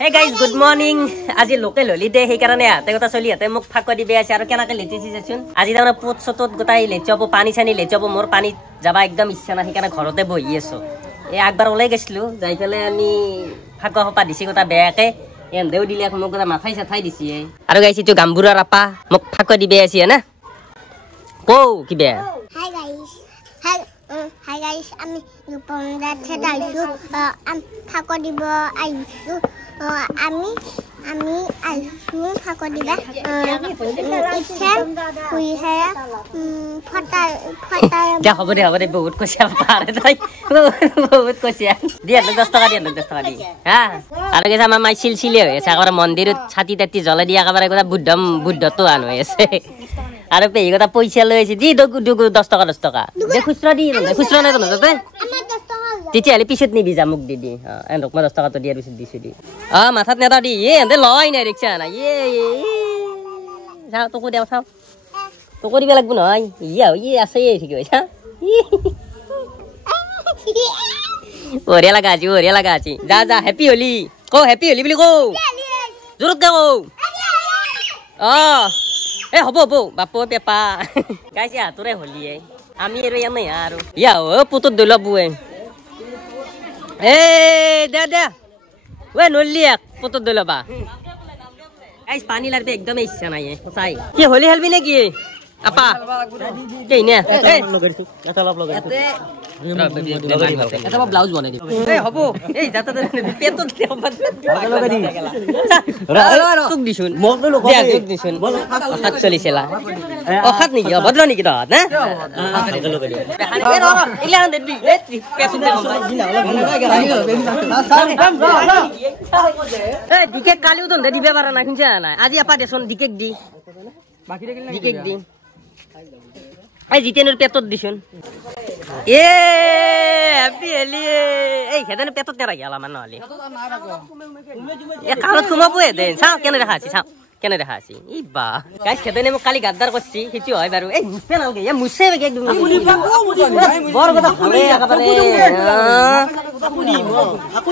Hey guys, good morning. আজি local holiday हे करने आते गोता चली आते मुख फाक दिबे আছে আৰু কেনাকে লেচিছি যাচোন আজি দানা পোত সতত গোটাই লেচব পানী ছানি লেচব মোর পানী যাবা একদম ইচ্ছা না হিকানে ঘৰতে বহি আছো এই একবাৰ ওলাই গেছলো যাই ফেলে আমি ফাক হপা দিছি গোটা বেয়াকে এন্দেও দিলে মোক গোটা মাথাই সাথাই দিছি আৰু গাইছি তো গাম্বুৰাৰ আপা মুখ ফাক দিবে আছে না কো কিবে Hi guys, আমি রূপমদা থেকে আইছো ফাক দিব আইছো আমি আইছো ফাক দিবা ইচ্ছা হুই হে ফটা যা হবে দে বহুত কইছা পারে তাই বহুত কইছা দিয়া 10 টাকা দিয়া 10 টাকা দি হ্যাঁ আর গেছে আমার মাই সিলসিলে হয়েছে একবার মন্দিরত ছাতি তাতি জ্বলে দিয়া একেবারে কথা বুদ্ধত্ব আন হয়েছে আর পেই কথা পয়সা লইছে দি 10 টাকা দে খুচরা দি খুচরা নাই তো তাতে তিতি আলি পিছত নিবি যা মুখ দিবি হ্যাঁ রকমা 10 টাকা তো দিয়ার পিছত দিছি দি মাথাত নেতা দি এন্দে লয় নাই রিকশা না যাও তোকো দেও চাও তোকো দিবা লাগব নহয় আছে ঠিক হইছা ওরে লাগা আছি যা হ্যাপি হোলি কো হ্যাপি হোলি বলি কো জোরত গাও এ হব বাপু পেপা গাইছে তোরে হোলি আমি এর ইয়ামে আর পুতুত দইলা বুয়ে এ দে ওই নলিয়া পুতুত দইলা বা গাইস পানি লাগবে একদম ইচ্ছা নাই সচাই কি হোলি খেলবি নাকি আপা কেই নে এটা লব লগাই এটা ব্লাউজ বনাই দি এই হবো এই যাতা পেটো দিও লগাই দি তুক দিছুন মগ লগাই তুক দিছুন হাত চলিছেলা অখাত নি ভদ্র নি কি না লগাই দি ইলা দেবি পেটো এই দিকে কালিও তো দিবে পারা না কিনছা না আজি আপা দেছন দিকে দি বাকি রেগিল দিকে দি এই জিতেনের পেটত দিছুন হ্যাপি হোলি এই হেদানে পেটত নেরা গেলা মান নহলি কালত কুমাবো দেন চাও কেনে দেখা আছি ই বা গাইস হেদানে মোক কালি গাদ্দার করছি হিচি হয় বারু এই মুছে নালগে মুছে বেগে একদম বড় কথা ভাবে একেবারে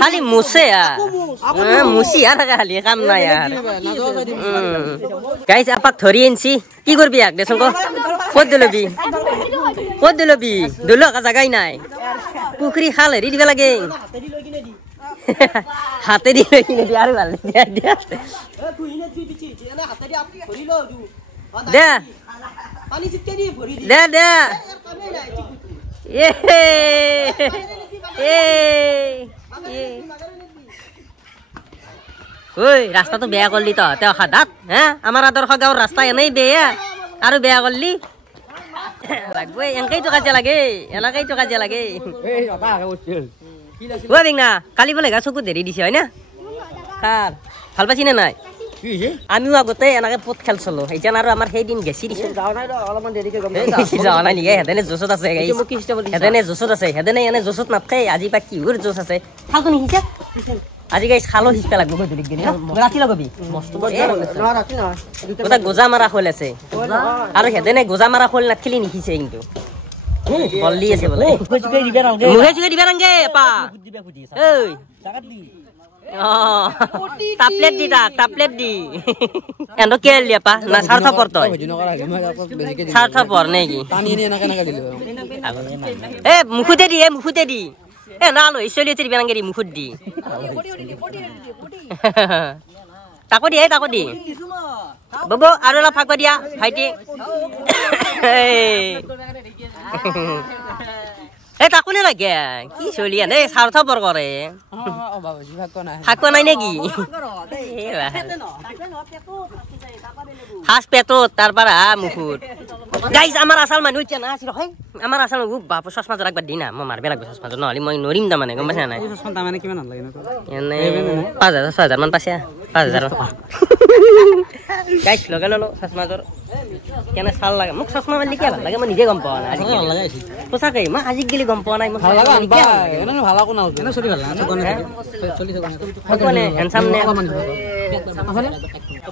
খালি মুছে মুছি আর খালি কাম নাই আর গাইস আপাক ধরি আনছি কি করবি এক দেছন কো কত দিলবি দুলো জায়গাই নাই পুকুরি খাল হেরি দিবা লাগে হাতে দি লৈ কিনে দি আর ভাল দিয়া দে ওই রাস্তা তো বেয়া করলি তো হাদাত হ্যাঁ আমার আদর্শ গাঁৱৰ ৰাস্তা এনেই বেয়া আৰু বেয়া করলি লাগবে এনকাই তো কাজে লাগে এলাকাই তো কাজে লাগে ও বিংনা কালি বলে গা চকু দেরি দিছে হয় না কার ভাল পাইছি না নাই আমিও আগতে এনাকে পথ খেলছিলো এইখান আৰু আমাৰ সেই দিন গেছি দিছে যাওয়া নাই নিকে হেদেনে জোচত আছে হেদেনে এনে জোচত নাথাকে আজি পা কিহৰ জোচ আছে খালটো নিশিছা আজি গাইছ খালো হিচকা লাগব গধুলি গনি ৰাতি লগবি মস্ত ওটা গোজা মাৰা হল আছে আৰু হেদেনে গোজা মারা হল নাথিলি নিখিছে কিন্তু বললি আছে বলে মুহে চুকে দিবা রঙে পা এই টাপলেট দি এন্ড কে লিয়া পা না স্বার্থপর তো স্বার্থপর নেকি এ মুখুতে দি এ না লো ইসলি দিবা রঙে মুখুত দি তাকো দি বাবু আৰু অলপ ফাক দিয়া ভাইটি এই তাকো নালাগে কি চলি আনে স্বার্থপর করে ফাক নাই নাকি হাস পেটো তারপর মুখুত গাইজ আমার আসাল মানুহ ইচ্ছা না আছিল হয় আমার আসাল মানুহ বাপ চশমা জোর একবার দি না মই মারবে লাগবে চশমা জোর নহলে মই নরিম তাৰমানে গম পাইছা নাই চশমা তাৰমানে কিমান লাগে এনে 5,000 মান পাইছে 5,000 গাইজ লগে ললো চশমা জোর কেনে চাল লাগে মোক চশমা মারলি কি ভাল লাগে মই নিজে গম পাও না আজি ভাল লাগে সঁচাকে মই আজি গেলি গম পাও নাই মই ভাল লাগে এনে ভাল কোন এনে চলি ভাল না চলি কোনে হ্যান্ডসাম নে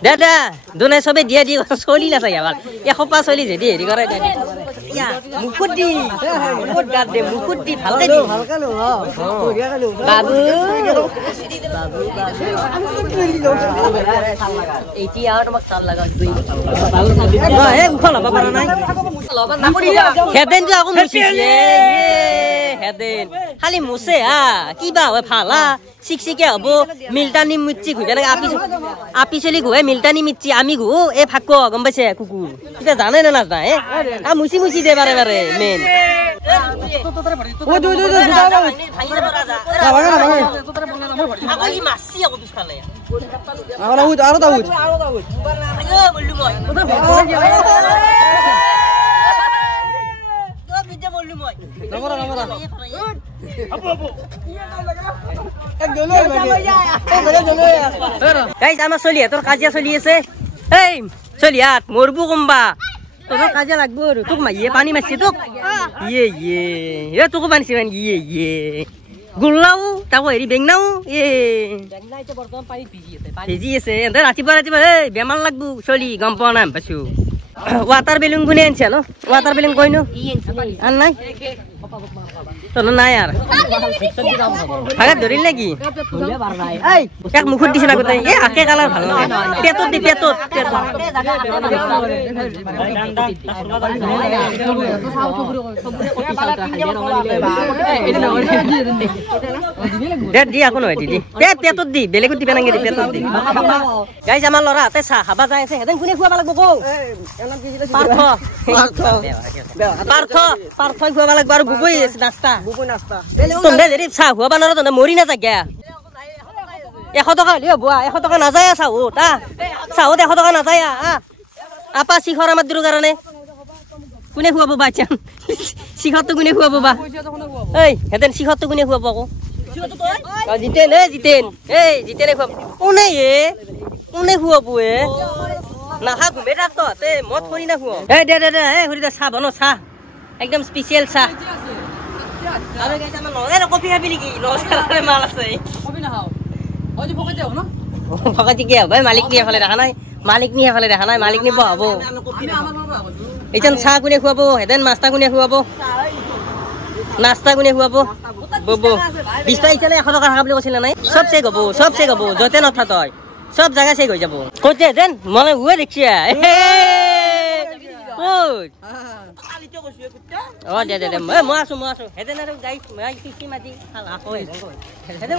দাদা দুনে সবে দিয়া দি চলি না চাই আবার এখপা চলি যে দি হেৰি কৰে ইয়া মুকুট দি মুকুট গাত দে মুকুট দি ভালকে দি ভালকে লো বঢ়িয়া লো বাবু এতিয়া আৰু তোমাক চাল লাগা এই উঠা ল'ব পৰা নাই হেদেন যে আকৌ মুচিছে হেদেন খালি মুছে হা কিবা হয় ভাল হা চিকচিকে হ'ব মিল্টানি মিৰ্চি ঘুৰে আপি চলি ঘুৱে মিল্টানি মিৰ্চি আমি ঘু এই ফাক গম পাইছে কুকুৰ এতিয়া জানে নে নাজানে মুচি মুচি দে বাৰে বাৰে মেইন আমাৰ চলিহঁতৰ কাজিয়া চলি আছে এই চলিহাত মৰবো কোনবা তোৰ কাজিয়া লাগব আৰু তোক মাইয়ে পানী মাৰছি তোক ইয়ে ইয়ে তোকো পানীছি মানে ইয়ে ইয়ে গোল্লাও তাকো হেৰি বেংনাও ভিজি আছে এনে ৰাতিপুৱা ৰাতিপুৱা এই বেমাৰ লাগব চলি গম পোৱা নাই পাইছো ৱাটাৰ বেলুন কোনে আনছে ন ৱাটাৰ বেলুন কইনো আন নাই তোর নাই আর ভাগাত ধরিল নাকি এই এক মুখত দিছ না কোথায় এ আকে কালার ভালো লাগে পেটত দি পেটত দি আকৌ নহয় দিদি পেটত দি বেলেগত দিবা নাগে পেটত দি গাইজ আমাৰ ল'ৰা হাতে চাহ খাবা যাই আছে হেতেন কোনে খুৱাব লাগব কও পাৰ্থ খুৱাব লাগব আৰু বুবই আছে নাস্তা তোমৰা যদি চাহ খুৱাব নোৱাৰা তোমৰা মৰি নাযায় গা 100 টকা হলেও বুৱা 100 টকা নাযায় চাহত চাহত 100 টকা নাযায় আপা শিখৰ আমাৰ দিৰ কাৰণে কোনে খুৱাব বাচ্চা শিখৰটো কোনে খুৱাব বা এই হেতেন শিখৰটো কোনে খুৱাব আকৌ জিতেন এই জিতেনে খুৱাব কোনে খুৱাব নাহা ঘুমে থাক তহঁতে মদ কৰি নাখুৱাও এই দে হৰি দে চাহ বনো চাহ একদম স্পেচিয়েল চাহ আৰু গাইছ আমাৰ লগে কফি খাবি নেকি লগে মাল আছে কফি নাখাও আজি ফকাই যাও ন ফকাই কি হবে মালিক নিয়ে ফেলে দেখা নাই মালিক নিয়ে বহাব এইজন চাহ কোনে খুৱাব হেদেন নাস্তা কোনে খুৱাব বব 20 টকা ইচালে 100 টকা খাব বুলি কৈছিল নাই সব চেক হব যতে নথা তই সব জায়গা চেক হৈ যাব কতে দেন মনে হুৱে দেখিয়া দে মই আছো হেদেন আৰু গাইছ মই কিছি মাটি খাল হয় হেদেন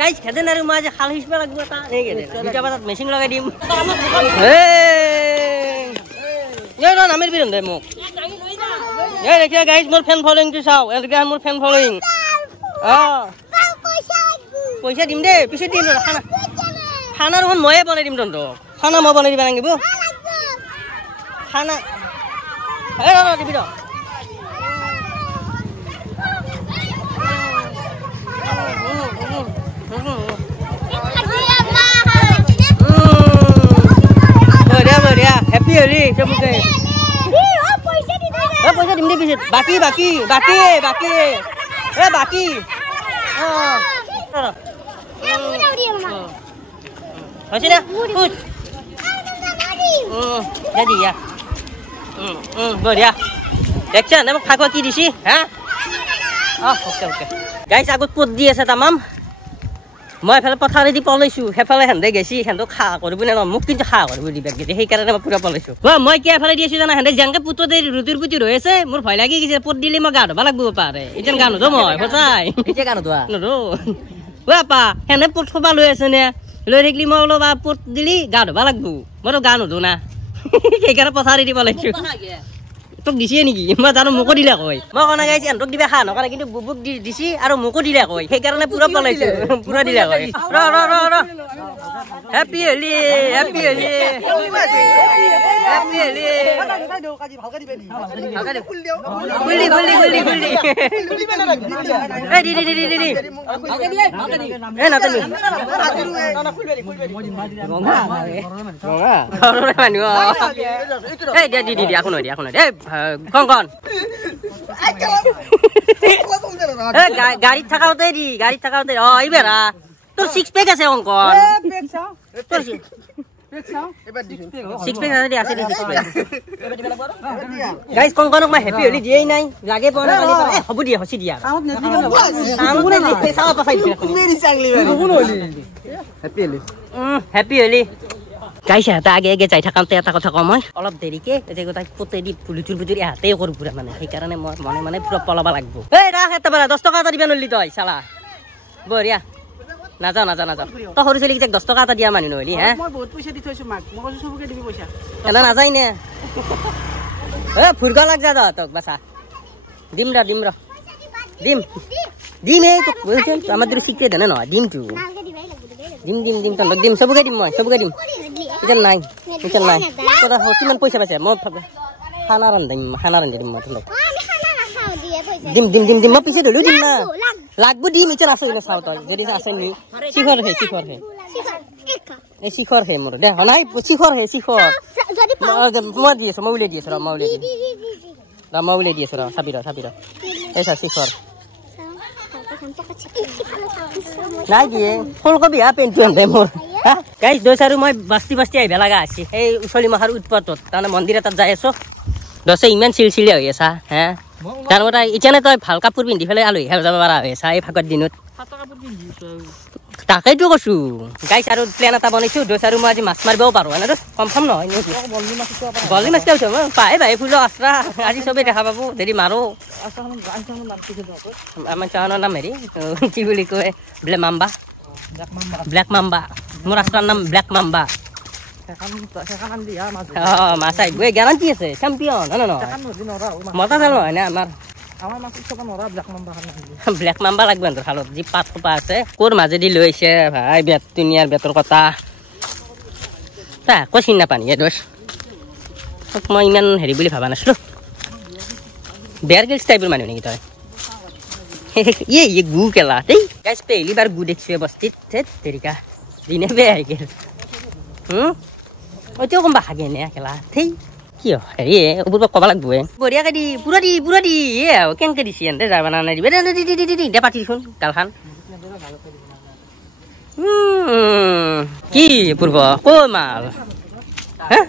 গাইছ হেদেন আৰু মই যে খাল হিচবা লাগব তা এই গেলে দুটা বাজাত মেচিন লগাই দিম এই নামেৰ বিৰন দে মোক এই দেখিয়া গাইছ মোৰ ফেন ফলোইং টো চাও এলগা মোৰ ফেন ফলোইং পইচা দিম দে পিছে দিম খানা দেখোন ময়ে বনাই দিম তহঁতক খানা মই বনাই দিবা লাগিব খানা দিবি বঢ়িয়া হেপী হলি চবকে পইচা দিম দে পিছত বাকী হৈছে না দিয়া বঢ়িয়া দেখছ না মোক খাকুৱা কি দিছি হা ওকে গাইছ আগত পদ দি আছে তামাম মই এফালে পথাৰেদি পলাইছো সেইফালে হেন্দে গেছি হেন্দক খা কৰিব নে মোক কিন্তু খা কৰিব দিবা গেছি সেইকাৰণে মই পুৰা পলাইছো মই কি এফালে দি আছো জানা হেন্দে জেংকে পুততে ৰুটিৰ পুতি ৰৈ আছে মোৰ ভয় লাগি গৈছে পদ দিলে মই গা ধুবা লাগব পাৰে এতিয়া গা নুধো মই সঁচাই এতিয়া গা নুধোৱা নুধো আপা হেনে পদ খোবা লৈ আছে নে লৈ থাকিলি মই অলপ পদ দিলি গা ধুবা লাগব মইতো গা নুধো না সেইকাৰণে পথাৰে দি পলাইছো তোক দিছে নেকি মই জানো মোকো দিলে কয় মই কনা গাইছি এন্তক দিবা খা নকৰা কিন্তু বুবুক দিছি আৰু মোকো দিলে কয় সেইকাৰণে পুৰা পলাইছো পুৰা দিলে কয় ৰ হেপী হলি কন গাড়ীত থাকাওতে এইবাৰা তোৰ 6 পেক আছে অংকন সিক্স পেক আছে আছে সিক্স পেক গাইস কংকনক মই হ্যাপি হলি দিয়েই নাই লাগে পনা কালি এ হব দিয়া হসি দিয়া কামত নেদি চাও পাছাই দিয়া মেৰি চাংলি কোন হলি হ্যাপি হলি গাইস এটা আগে আগে যাই থাকামতে এটা কথা কম মই অলপ দেৰিকে যে গোটাই পুতে দি পুলিচুৰ বুজুৰি হাতে কৰো পুৰা মানে সেইকাৰণে মই মানে পুৰা পলাবা লাগব এই ৰাখ এটা বাৰা 10 টকা এটা দিবা নলি তই সালা বঢ়িয়া নাযাও তই সৰু চলি 10 টকা এটা দিয়া মানি নহলি হে মই বহুত পইচা দি থৈছো মাক মই কৈছো সবকে দিবি পইচা এনা নাযাই নে এ ফুৰগা লাগ যা তক বাছা দিম এই তো বলছেন আমাদের সিক্রেট না দিম তু দিম তক দিম সবকে দিম মই সবকে দিম ইচল নাই তোরা কিমান পয়সা পাইছে মই খানা ৰান্ধিম মই তক দিম মই পিছে ধলু দিম না লাগবো দিম ইচল আছে না চাও তই যদি আছে নি শিখৰ হে এই শিখৰ হে মোৰ দে নাই শিখৰ হে যদি মই দি আছো মই উলিয়াই দি আছো চাবি এই শিখৰ নাই দিয়ে ফুলকবি পেণ্টু আনতে মোৰ গাইছ দোষ আৰু মই বাস্তি আহিব লগা আছে এই উচলি মাহাৰ উৎপাতত তাৰমানে মন্দিৰ এটাত যাই আছো দছে ইমান চিলচিলিয়া হৈ আছা হে তাৰমানে এতিয়া তই ভাল কাপোৰ পিন্ধি পেলাই আলহী খাব যাব পৰা হৈ আছা এই ফাকৰ দিনত তাকেইতো কৈছো গাইছ আৰু প্লেন এটা বনাইছো দোষ আৰু মই আজি মাছ মাৰিবও পাৰো এনে কনফাৰ্ম নহয় বলি মাছ খাইছো পাই ফুল আশ্ৰা আজি চবেই দেখা পাব যদি মাৰো আমাৰ চানৰ নাম হেৰি কি বুলি কয় ব্লেক মাম্বা মোৰ আশ্ৰাৰ নাম ব্লেক মাম্বা মাছ আহিব গেৰাণ্টি আছে চেম্পিয়ন মজা জানো হয় না আমাৰ ব্লেক মাম্বা লাগবে খালত যি পাত খোপা আছে কোৰ মাজেদি লৈ আহিছে ভাই ধুনীয়াৰ বেতৰ কথা তাকো চিনি নাপানি দোষ মই ইমান হেৰি বুলি ভাবা নাছিলো বেয়াৰ গিলছ টাইপৰ মানুহ নেকি তই গু কেলা দেই গাইছ পেহলি বাৰ গু দেখিছো বস্তিত তেৰিকা দিনে বেয়া হৈ গেল অতিও কম বাখা নে কেলা থেই কিয় হেৰি ওপৰ পৰা ক'ব লাগব বঢ়িয়াকে দি পুৰা দি কেনেকে দিছি এনে যাবা নাই দিবে দে পাতি দিছোন গালখান কি পূৰ্ব কৈ মাল হা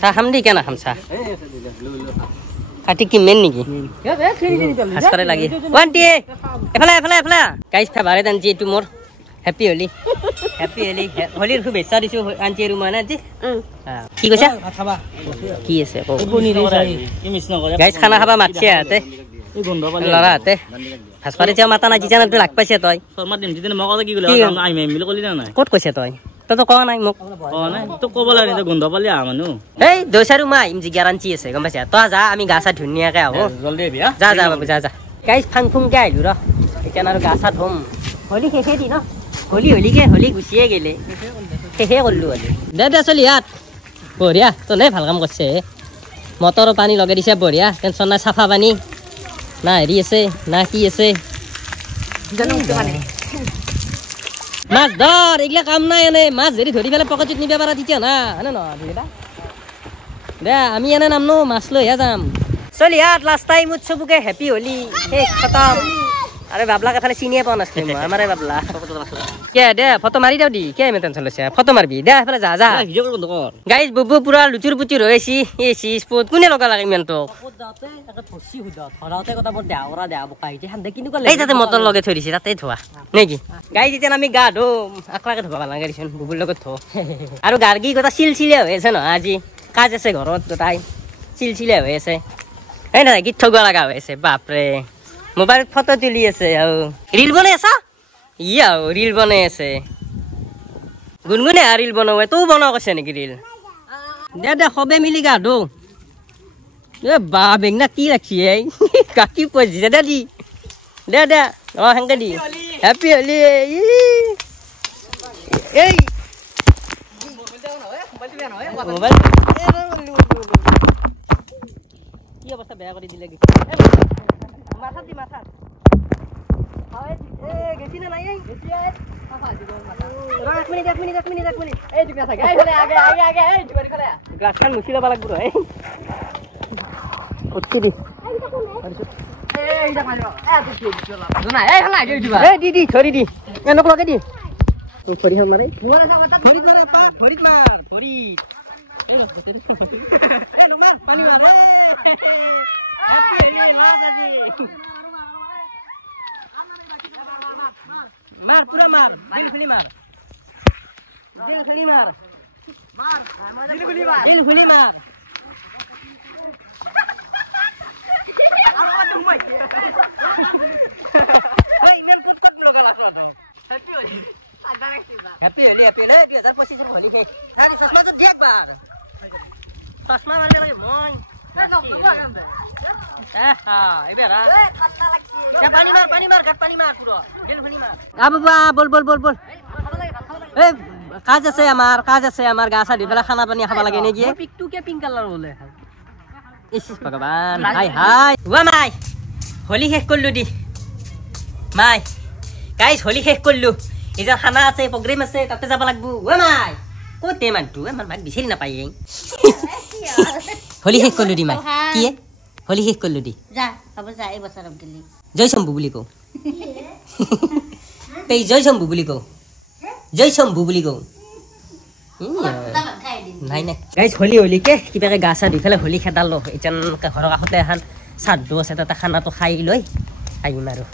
চাহ খাম দি কেনা খাম চাহ কাটি কিমেন নেকি হাসপাতালে লাগি ওয়ান্টি এফালে গাইছ ফেভাৰিট আনজি এইটো মোৰ হ্যাপি হলিৰ শুভেচ্ছা দিছো আনটি আৰু মই না আজি কি কৈছা কি আছে গাইছ খানা খাবা মাতছে হাতে লৰা হাতে হাসপাতালে যাও মাতা নাই জিজানটো লাগ পাইছে তই ক'ত কৈছে তই তইতো কোৱা নাই মোক এই দোষ আৰু মই আহিম যি গেৰাণ্টি আছে গম পাইছা তই যা আমি গা চা ধুনীয়াকে আহো যা বাবু যা গাইছ ফাংফুংকে আহিলো ৰ এতিয়া আৰু গা চা ধুম হলি শেষে দি ন হলি গুচিয়ে গেলে শেষে কৰিলো হলি দে চলি হাত বঢ়িয়া তনে ভাল কাম কৰিছে মটৰৰ পানী লগাই দিছে বঢ়িয়া টেনচন নাই চাফা পানী না হেৰি আছে না কি আছে মাছ ধৰ এইগিলা কাম নাই এনে মাছ যদি ধৰি পেলাই পকেটত নিব পাৰা তেতিয়া না এনে নহয় দে আমি এনে নামনো মাছ লৈহে যাম চলি হাত লাষ্ট টাইমত চবকে হেপি হলি শেষ খতম আরে বাবলা কাথালে চিনিয়ে পাও নাছলি মই আমারে বাবলা কে দে ফটো মারি দাও দি কে মে টেনশন লছে ফটো মারবি দে ফেলে যা ভিডিও কর কর গাইস বুবু পুরা লুচুর পুচুর হইছি এসি স্পট কোনে লগা লাগে মেন তো স্পট দাতে একটা ফসি হুদা ধরাতে কথা বড় দেওরা দেয়া বকাইতে হান্দে কিনু কলে এই তাতে মটর লগে থই দিছি তাতে ধোয়া নেকি গাইস যেন আমি গা ধো আকলাকে ধোবা লাগা দিছন বুবুর লগে ধো আৰু গার্গি কথা সিলসিলে হইছে না আজি কাজ আছে ঘরত তাই সিলসিলে হইছে এই না গীত ঠগা লাগা হইছে বাপ রে মোবাইল ফটো তুলি আছে রিল বনাই আছা রিল বনাই আছে গুনগুনে রিল বনাও তো বনাও কৈছে নেকি রিল দে সবে মিলি গা ধো এ বা বেংনা কি রাখছি এই কাকি পজিছে দে দি দে হেংকে দি হ্যাপি হলি এই মোবাইল কি অবস্থা বেয়া কৰি দিলে মাথা দি মাথা গেছি না নাই গেছি এক মিনিট এই দিবা থাকে আগে এই দিবারি খলে গ্লাসখান মুছি লবা লাগবো রে উঠি দি এই যা মারিও না এই হলা দিবা এই দি ছড়ি দি এনক লগে দি ছড়ি হ মারে মোরা যা মাথা ছড়ি ধরে পা ভৰিত মাৰ ভৰিত এই নুমান পানী মাৰ মাৰ পুৰা মাৰ দিল খুলি মাৰ দিল খুলি মাৰ দিল খুলি মাৰ Happy holi happy le 2025 holi ke hari chashma to dekh bar chashma mane lage moi ha ebera ya pani mar gat pani mar puro gel pani mar ababa bol এই কাজ আছে আমার গা সা ধুই পেলা খানা পানী খাবা লাগে নেকি পিকটু কে পিঙ্ক কালার বলে ইস ভগবান হাই হাই ওয়া মাই হলি শেষ করলু দি মাই গাইস হলি শেষ করলু ইজা খানা আছে প্রোগ্রাম আছে তাতে যাব লাগবো ওয়া মাই কোতে মানটু আমার মাক বিছারি না পাই হলি শেষ করলু দি মাই কি হলি শেষ করলু দি যা হ'ব যা এই বছৰ দিলি জয় শম্ভু বুলি কও এই জয় শম্ভু বুলি কও জয় শম্ভু বুলি কও নাই নাই গাইস হলি কে কিবাকে গা চা ধুই পেলাই হলি খেদালো এতিয়া ঘৰৰ কাষতে এখন শ্ৰাদ্ধ আছে তাতে খানাটো খাই লৈ আহিম আৰু